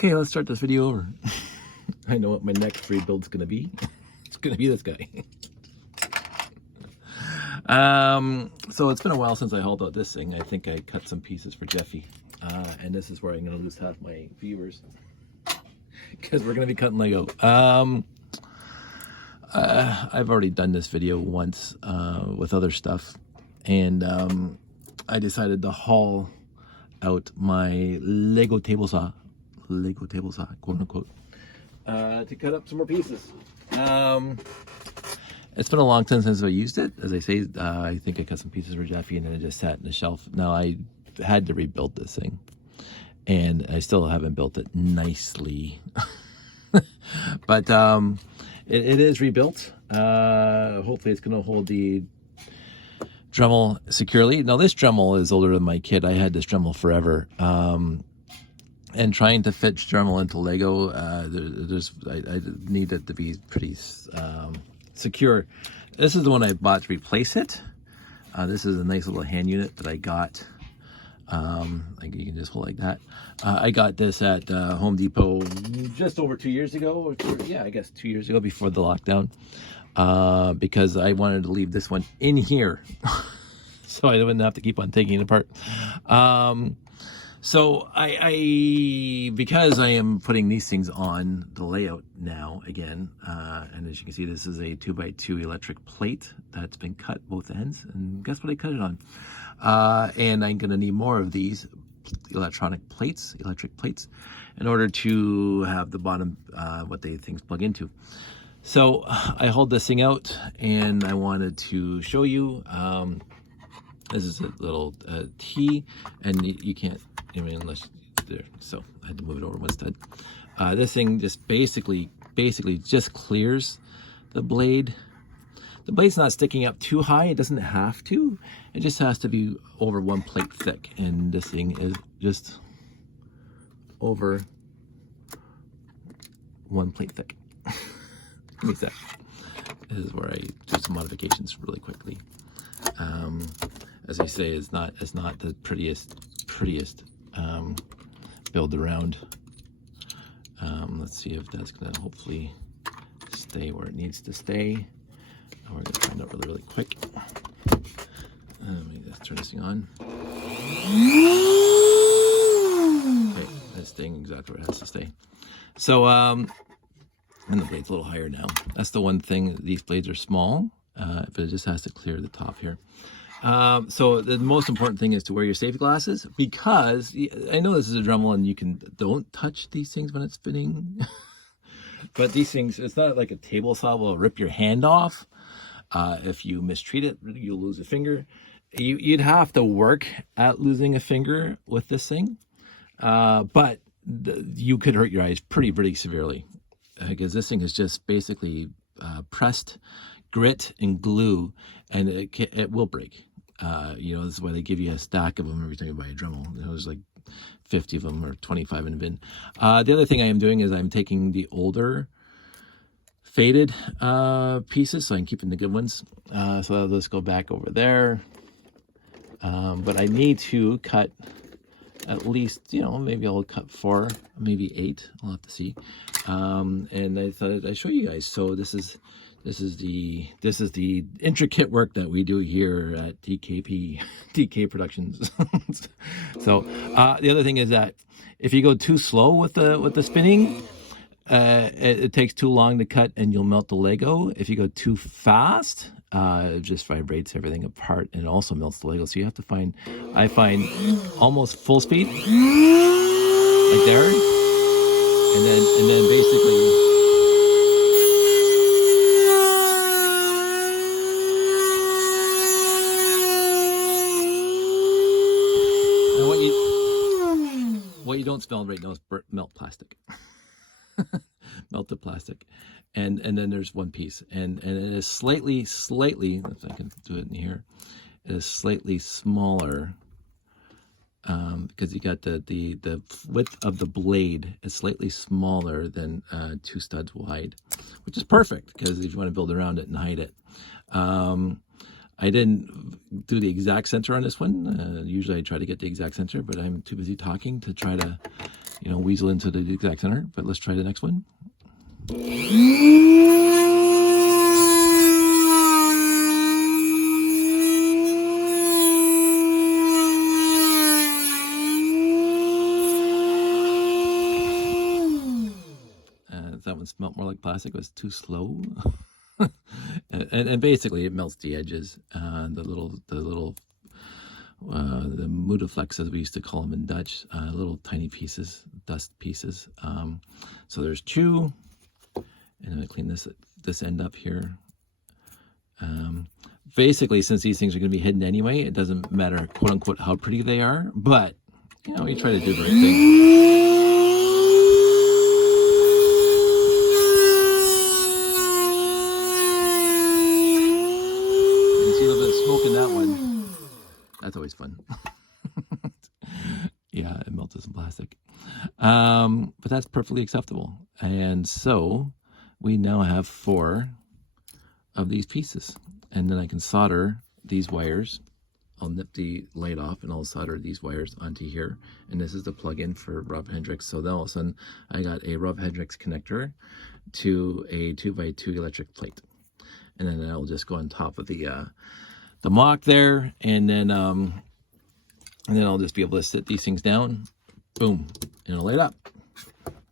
Okay, let's start this video over. I know what my next rebuild's gonna be. It's gonna be this guy. So it's been a while since I hauled out this thing. I think I cut some pieces for Jeffy. And this is where I'm gonna lose half my viewers. Because we're gonna be cutting Lego. I've already done this video once with other stuff. And I decided to haul out my Lego table saw, quote unquote, to cut up some more pieces. It's been a long time since I used it. As I say, I think I cut some pieces for Jeffy and then it just sat in the shelf. Now I had to rebuild this thing and I still haven't built it nicely. But it is rebuilt. Hopefully it's gonna hold the Dremel securely. Now this Dremel is older than my kid. I had this Dremel forever. And trying to fit Dremel into Lego, I need it to be pretty secure. This is the one I bought to replace it. This is a nice little hand unit that I got. Like you can just hold like that. I got this at Home Depot just over 2 years ago. Yeah, I guess 2 years ago before the lockdown. Because I wanted to leave this one in here. So I wouldn't have to keep on taking it apart. So because I am putting these things on the layout now again, and as you can see, this is a 2x2 electric plate that's been cut both ends, and guess what I cut it on? And I'm gonna need more of these electric plates, in order to have the bottom, what the things plug into. So I hold this thing out and I wanted to show you, this is a little T, and you can't, I mean, unless there, so I had to move it over instead. This thing just basically just clears the blade. The blade's not sticking up too high. It doesn't have to. It just has to be over 1 plate thick, and this thing is just over 1 plate thick. Give me a sec. This is where I do some modifications really quickly. As I say, it's not the prettiest build around. Let's see if that's gonna hopefully stay where it needs to stay. And we're gonna find out really quick. Let me just turn this thing on. Okay, that's staying exactly where it has to stay. So, and the blade's a little higher now. That's the one thing, these blades are small, but it just has to clear the top here. So the most important thing is to wear your safety glasses, because I know this is a Dremel and don't touch these things when it's spinning. But these things, it's not like a table saw will rip your hand off. If you mistreat it, you'll lose a finger. You'd have to work at losing a finger with this thing. But you could hurt your eyes pretty severely, because this thing is just basically pressed grit and glue, and it will break. You know, this is why they give you a stack of them every time you buy a Dremel. There's like 50 of them or 25 in a bin. The other thing I am doing is I'm taking the older faded pieces, so I'm keeping the good ones. So I'll just go back over there. But I need to cut at least, you know, maybe I'll cut 4, maybe 8. I'll have to see. And I thought I'd show you guys. So this is the intricate work that we do here at DKP, DK Productions. So the other thing is that if you go too slow with the spinning, it takes too long to cut and you'll melt the Lego. If you go too fast, it just vibrates everything apart and it also melts the Lego. So you have to find, I find almost full speed, like there, and then basically. What you don't smell right now is melt plastic. Melted plastic. And then there's one piece. And it is slightly, if I can do it in here, it is slightly smaller, because you got the width of the blade is slightly smaller than 2 studs wide, which is perfect, because if you want to build around it and hide it. I didn't do the exact center on this one. Usually I try to get the exact center, but I'm too busy talking to try to you know, weasel into the exact center. But let's try the next one. That one smelled more like plastic. It was too slow. and basically it melts the edges, the mudaflex, as we used to call them in Dutch, little tiny pieces, dust pieces. So there's two, and I'm gonna clean this end up here. Basically, since these things are going to be hidden anyway, it doesn't matter, quote unquote, how pretty they are, but you know, you try to do the right thing. Smoking that one, that's always fun. Yeah, it melted some plastic, but that's perfectly acceptable. And so we now have 4 of these pieces, and then I can solder these wires. I'll nip the light off and I'll solder these wires onto here, and this is the plug-in for Rob Hendricks. So then all of a sudden I got a Rob Hendricks connector to a 2x2 electric plate, and then I'll just go on top of the mock there, and then I'll just be able to sit these things down, boom, and it'll light up.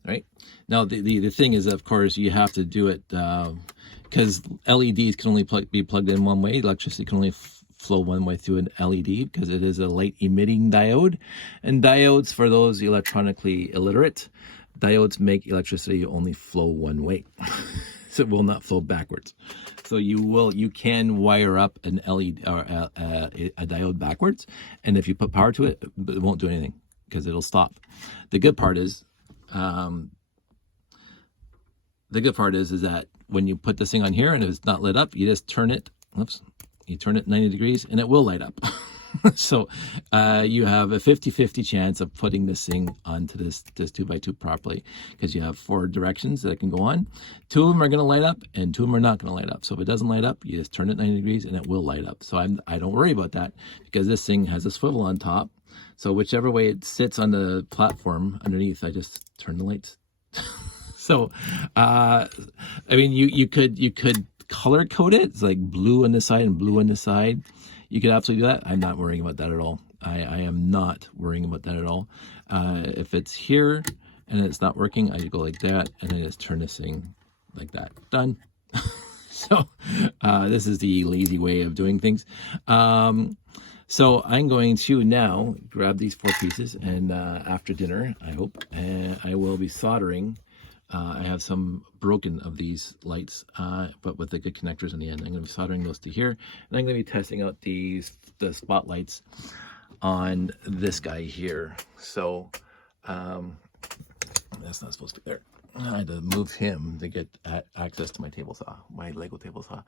Right now, the thing is, of course, you have to do it because LEDs can only be plugged in one way. Electricity can only flow one way through an LED because it is a light emitting diode, and diodes, for those electronically illiterate, diodes make electricity only flow one way. So it will not flow backwards. So you can wire up an LED or a diode backwards, and if you put power to it, it won't do anything because it'll stop. The good part is that when you put this thing on here and if it's not lit up, you just turn it. Oops, you turn it 90 degrees and it will light up. So you have a 50-50 chance of putting this thing onto this 2x2 properly, because you have 4 directions that it can go on. 2 of them are going to light up and 2 of them are not going to light up. So if it doesn't light up, you just turn it 90 degrees and it will light up. So I don't worry about that because this thing has a swivel on top. So whichever way it sits on the platform underneath, I just turn the lights. So I mean, you could color code it. It's like blue on this side and blue on this side. You could absolutely do that. I'm not worrying about that at all. I am not worrying about that at all. If it's here and it's not working, I go like that, and then just turn this thing like that. Done. So this is the lazy way of doing things. So I'm going to now grab these 4 pieces, and after dinner, I hope, I will be soldering. I have some broken of these lights, but with the good connectors in the end. I'm going to be soldering those to here, and I'm going to be testing out the spotlights on this guy here. So that's not supposed to be there. I had to move him to get access to my table saw, my Lego table saw.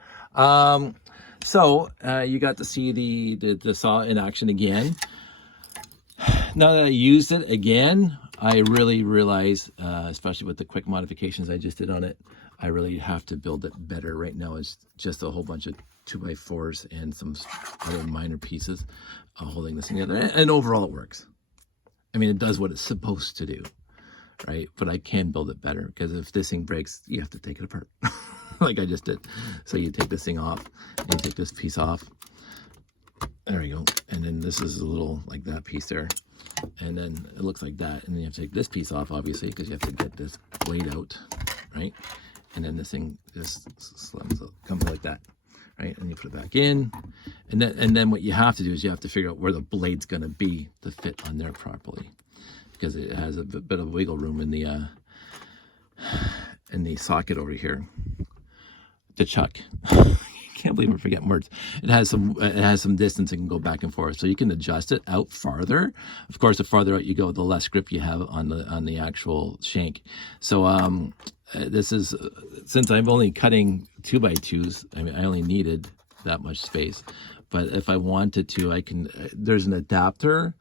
So you got to see the saw in action again. Now that I used it again, I really realize, especially with the quick modifications I just did on it, I really have to build it better. Right now it's just a whole bunch of 2x4s and some other minor pieces holding this together. And overall it works. I mean, it does what it's supposed to do, right? But I can build it better, because if this thing breaks, you have to take it apart like I just did. So you take this thing off and you take this piece off. There we go. And then this is a little like that piece there. And then it looks like that. And then you have to take this piece off, obviously, because you have to get this blade out, right? And then this thing just comes like that, right? And you put it back in. And then what you have to do is you have to figure out where the blade's going to be to fit on there properly, because it has a bit of wiggle room in the socket over here. The chuck. Can't believe we're forgetting words. It has some distance. It can go back and forth, so you can adjust it out farther. Of course, the farther out you go, the less grip you have on the actual shank. So this is, since I'm only cutting 2x2s, I mean, I only needed that much space. But if I wanted to, I can. There's an adapter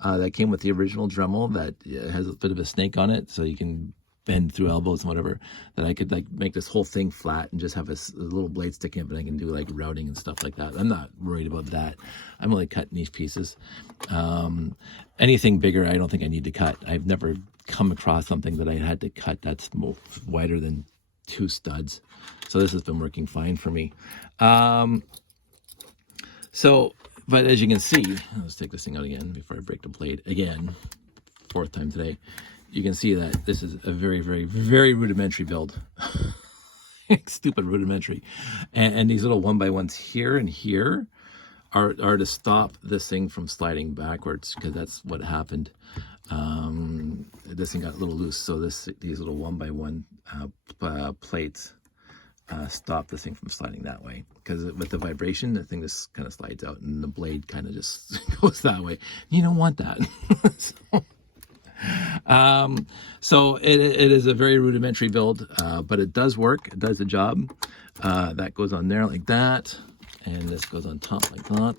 that came with the original Dremel that has a bit of a snake on it, so you can bend through elbows and whatever, that I could like make this whole thing flat and just have a little blade sticking up, and I can do like routing and stuff like that. I'm not worried about that. I'm only cutting these pieces. Anything bigger, I don't think I need to cut. I've never come across something that I had to cut that's wider than 2 studs. So this has been working fine for me. But as you can see, let's take this thing out again before I break the blade again, 4th time today. You can see that this is a very, very, very rudimentary build. Stupid rudimentary. And these little 1x1s here and here are to stop this thing from sliding backwards, because that's what happened. This thing got a little loose, so these little 1x1 plates stop this thing from sliding that way, because with the vibration, the thing just kind of slides out and the blade kind of just goes that way. You don't want that. So it is a very rudimentary build, but it does work. It does the job. That goes on there like that, and this goes on top like that.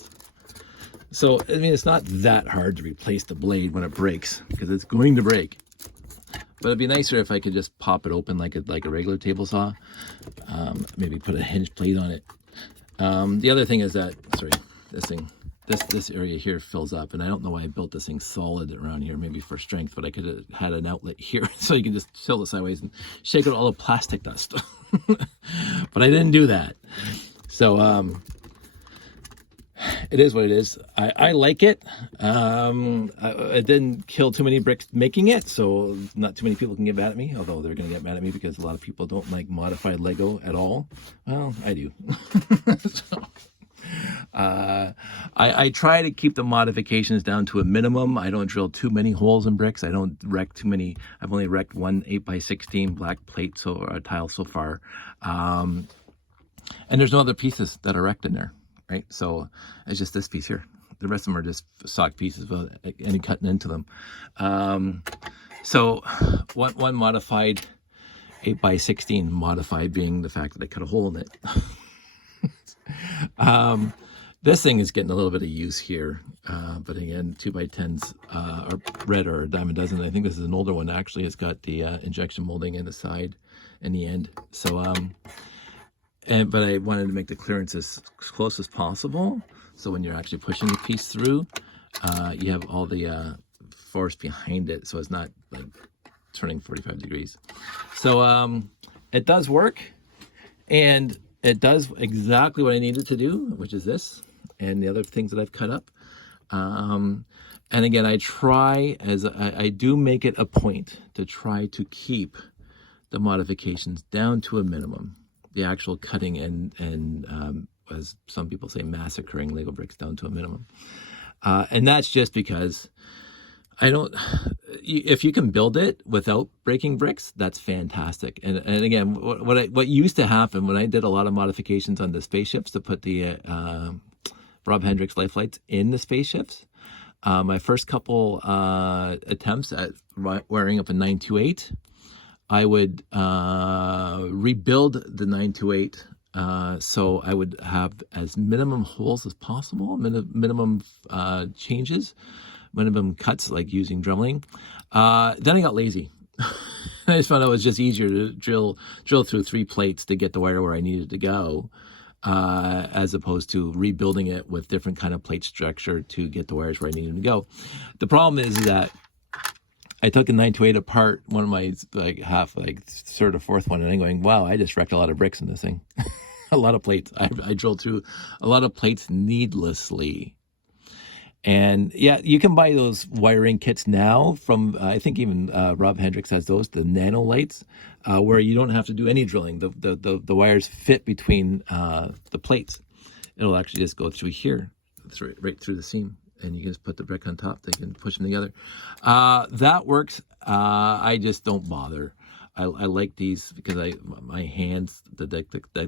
So I mean, it's not that hard to replace the blade when it breaks, because it's going to break. But it'd be nicer if I could just pop it open like a regular table saw. Maybe put a hinge plate on it. The other thing is that, sorry, this area here fills up, and I don't know why I built this thing solid around here, maybe for strength, but I could have had an outlet here so you can just tilt it sideways and shake out all the plastic dust. But I didn't do that. So it is what it is. I like it. It didn't kill too many bricks making it, so not too many people can get mad at me, although they're going to get mad at me because a lot of people don't like modified Lego at all. Well, I do. So, I try to keep the modifications down to a minimum. I don't drill too many holes in bricks. I don't wreck too many. I've only wrecked one 8x16 black plate tile so far. And there's no other pieces that are wrecked in there. Right, so it's just this piece here. The rest of them are just sock pieces without any cutting into them. So one modified 8x16, modified being the fact that I cut a hole in it. This thing is getting a little bit of use here, but again, 2x10s are red or a dime a dozen. I think this is an older one actually. It's got the injection molding in the side and the end. So but I wanted to make the clearance as close as possible, so when you're actually pushing the piece through, you have all the force behind it, so it's not like turning 45 degrees. So it does work, and it does exactly what I needed to do, which is this and the other things that I've cut up. And again, I do make it a point to try to keep the modifications down to a minimum. The actual cutting and as some people say, massacring Lego bricks down to a minimum. And that's just because if you can build it without breaking bricks, that's fantastic. And again, what used to happen when I did a lot of modifications on the spaceships to put the Rob Hendricks life lights in the spaceships, my first couple attempts at wiring up a 928, I would rebuild the 928 so I would have as minimum holes as possible, minimum changes, minimum cuts, like using Dremling. Then I got lazy. I just found out it was just easier to drill through 3 plates to get the wire where I needed to go, as opposed to rebuilding it with different kind of plate structure to get the wires where I needed to go. The problem is that I took a 928 apart, one of my third or fourth one, and I'm going, wow, I just wrecked a lot of bricks in this thing. A lot of plates. I drilled through a lot of plates needlessly. And yeah, you can buy those wiring kits now from, I think even Rob Hendricks has those, the nano lights, where you don't have to do any drilling. The wires fit between the plates. It'll actually just go through here, right through the seam. And you can just put the brick on top. They can push them together. That works. I just don't bother. I like these because my hands, the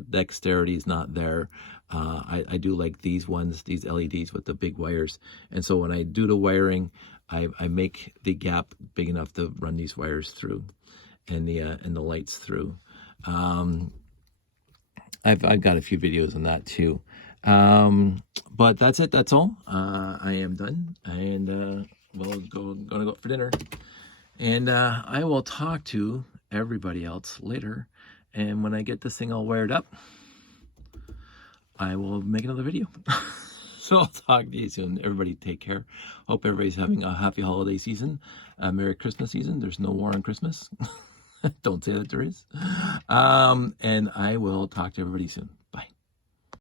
dexterity is not there. I do like these ones, these LEDs with the big wires. And so when I do the wiring, I make the gap big enough to run these wires through, and the lights through. I've got a few videos on that too. But that's it. That's all. I am done, and gonna go out for dinner, and I will talk to everybody else later. And when I get this thing all wired up, I will make another video. So I'll talk to you soon. Everybody take care. Hope everybody's having a happy holiday season. Merry Christmas season. There's no war on Christmas. Don't say that there is. And I will talk to everybody soon.